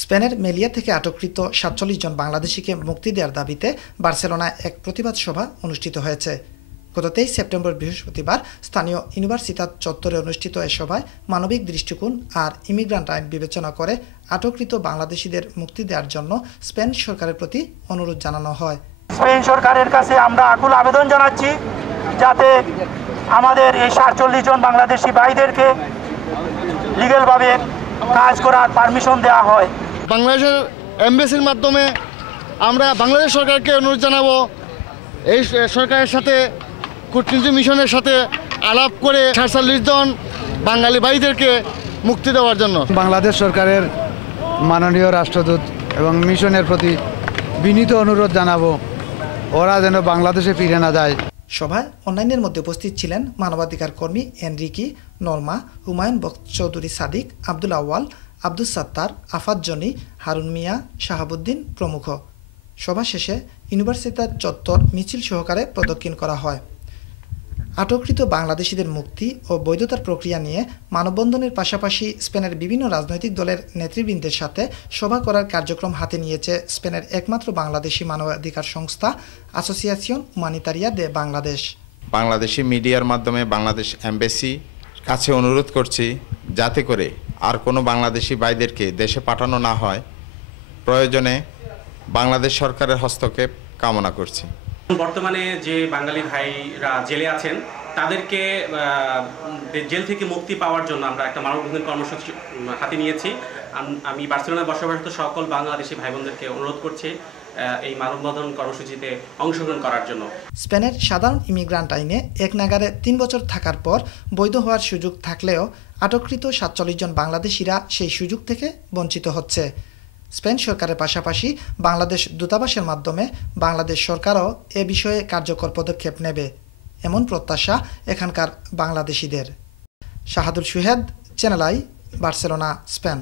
স্পেনের মেলিয়া থেকে আটককৃত ৪৭ জন বাংলাদেশিকে মুক্তি দেওয়ার দাবিতে বার্সেলোনায় এক প্রতিবাদ সভা অনুষ্ঠিত হয়েছে। গত ২৩ সেপ্টেম্বর বৃহস্পতিবার স্থানীয় ইউনিভার্সিতাত চত্বরে অনুষ্ঠিত এ সভায় মানবিক দৃষ্টিকোণ আর ইমিগ্রান্ট আইন বিবেচনা করে আটককৃত বাংলাদেশিদের মুক্তি দেওয়ার জন্য স্পেন সরকারের প্রতি অনুরোধ জানানো হয়। স্পেন সরকারের কাছে আমরা আকুল আবেদন জানাচ্ছি যাতে আমাদের এই ৪৭ জন বাংলাদেশি ভাইদেরকে লিগ্যালভাবে কাজ করার পারমিশন দেওয়া হয়। বাংলাদেশের এমবেসির মাধ্যমে আমরা বাংলাদেশ সরকারকে অনুরোধ জানাবো এই সরকারের সাথে কূটনীতি মিশনের সাথে আলাপ করে ৪৭ জন বাঙালি ভাইদেরকে মুক্তি দেওয়ার জন্য বাংলাদেশ সরকারের মাননীয় রাষ্ট্রদূত এবং মিশনের প্রতি বিনীত অনুরোধ জানাবো ওরা যেন বাংলাদেশে ফিরে না যায়। সভায় অন্যান্যের মধ্যে উপস্থিত ছিলেন মানবাধিকার কর্মী এনরিকি, নর্মা, হুমায়ুন চৌধুরী, সাদিক, আব্দুল আউয়াল, আব্দুস সাত্তার, আফাত জনি, হারুন মিয়া, শাহাবুদ্দিন প্রমুখ। সভা শেষে ইউনিভার্সিটার চত্বর মিছিল সহকারে প্রদক্ষিণ করা হয়। আটককৃত বাংলাদেশিদের মুক্তি ও বৈধতার প্রক্রিয়া নিয়ে মানববন্ধনের পাশাপাশি স্পেনের বিভিন্ন রাজনৈতিক দলের নেতৃবৃন্দের সাথে সভা করার কার্যক্রম হাতে নিয়েছে স্পেনের একমাত্র বাংলাদেশি মানবাধিকার সংস্থা অ্যাসোসিয়েশন হুমানিতারিয়া দে বাংলাদেশ। বাংলাদেশি মিডিয়ার মাধ্যমে বাংলাদেশ এমবেসি কাছে অনুরোধ করছি যাতে করে আর কোনো বাংলাদেশি ভাইদেরকে দেশে পাঠানো না হয়, প্রয়োজনে বাংলাদেশ সরকারের হস্তক্ষেপ কামনা করছি। বর্তমানে যে বাঙালি ভাইরা জেলে আছেন তাদেরকে জেল থেকে মুক্তি পাওয়ার জন্য আমরা একটা মানববন্ধন কর্মসূচি হাতে নিয়েছি। আমি বার্সেলোনায় বসবাসরত সকল বাংলাদেশি ভাই বোনদেরকে অনুরোধ করছি এই মানববন্ধন কর্মসূচিতে অংশগ্রহণ করার জন্য। স্পেনের সাধারণ ইমিগ্রান্ট আইনে এক নাগারে ৩ বছর থাকার পর বৈধ হওয়ার সুযোগ থাকলেও আটককৃত ৪৭ জন বাংলাদেশিরা সেই সুযোগ থেকে বঞ্চিত হচ্ছে। স্পেন সরকারের পাশাপাশি বাংলাদেশ দূতাবাসের মাধ্যমে বাংলাদেশ সরকারও এ বিষয়ে কার্যকর পদক্ষেপ নেবে এমন প্রত্যাশা এখানকার বাংলাদেশিদের। Shahadul Suhed, channel I, Barcelona, Spain.